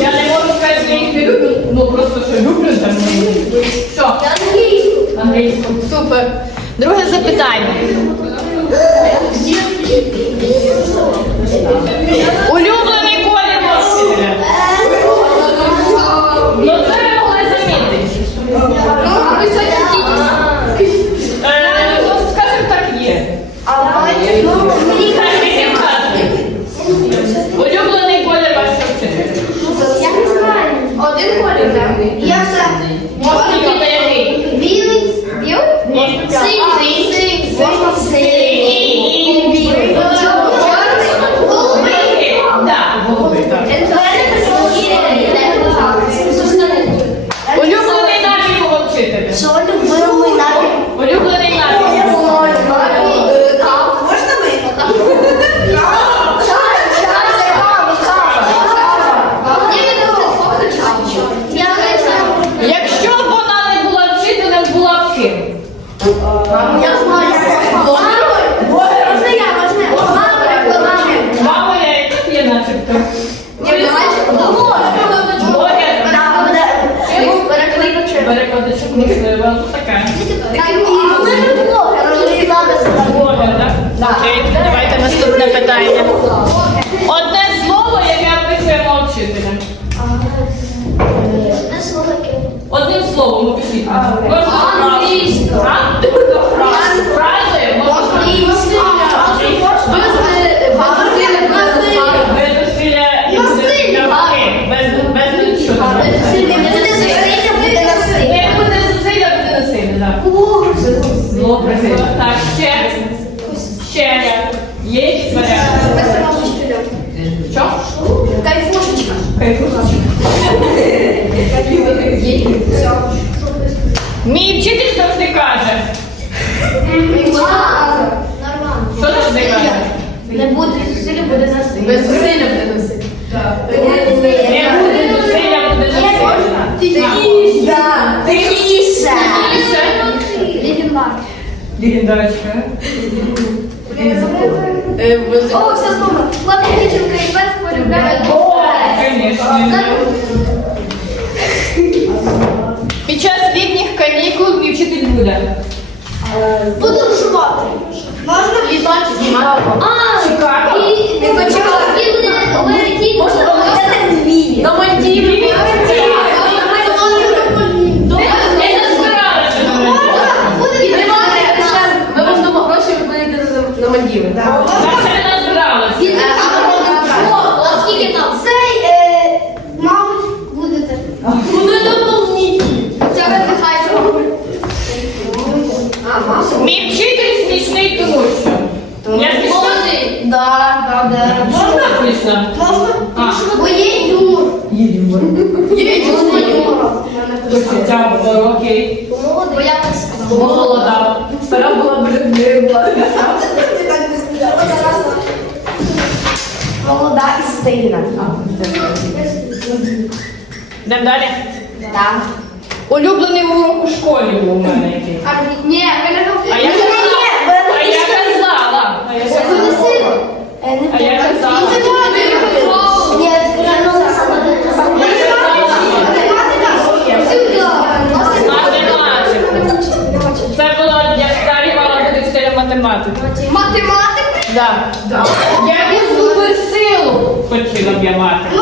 Я не можу я їх не люблю, ну просто що люблю? Англійську. Супер. Друге запитання. Улюблений колір вчителя. Ну це ви могли замітити. Е, ну, скажімо так, є. Так, які вказки? Улюблений колір вашого вчителя. Один колір темний. Я все. Можна бути який? Білий. Білий? Ні. Синій. Синій. Білий. Чорний. Так, голубий, так. Улюблений напій мого вчителя. Улюблений напій. Можна ми? Якщо б вона не була вчителем, була б ким? Я знаю. Можна я, можна я. Мама, Мама, я і так є начебто. Перекладачок можливо, ну таке. Блогер, так? Окей, давайте наступне питання. Одне слово, яке описує мого вчителя. Одним словом опишіть. Можна Англійська. фразу. Фрази можна. Без зусилля і буде навпаки. Без, без нічого. Не буде зусилля, буде насилля, так. Добре, так, ще. Ще. Є якісь варіанти? Що? Кайфушечка. Мій вчитель завжди каже. Що завжди каже? Не буде зусилля, буде насилля. Без зусилля. Не буде зусилля, буде насилля. Тихіше. Тише. Легендарочка. О, все знову. Хлопці, дівчинка і пес полюбляють. Під час літніх канікул мій вчитель буде. Подорожувати. Можна? Літати, знімати. А, Чикаго. і не почекати. І летіти. Можна полетіти дві. На Мальдіви. Я не збиралася на мене. І тримати ще. Ми можемо гроші виплатити на Мальдіви. Я ще не збиралася. Скільки там? Цей, е, мабуть, будете. Буде доповнительні. Це ви нехай. А, маса. Мій вчитель смішний, тому що. Я смішна? Да, да, да. Можна? Можна? А. Бо є юмор. Є юмор. Є юмор. Хоча б окей. Бо я так сказала. Молода. Стара була б не була. Молода і стильна. Йдемо далі. Так. Улюблений урок у школі був у мене який. А, ні, ви не робите. А я казала. А я казала. А я казала. А я казала. Ні, Математика. Це було я старі мала бути вчителем математики. Так. Да. Я візу хотіла б я мати.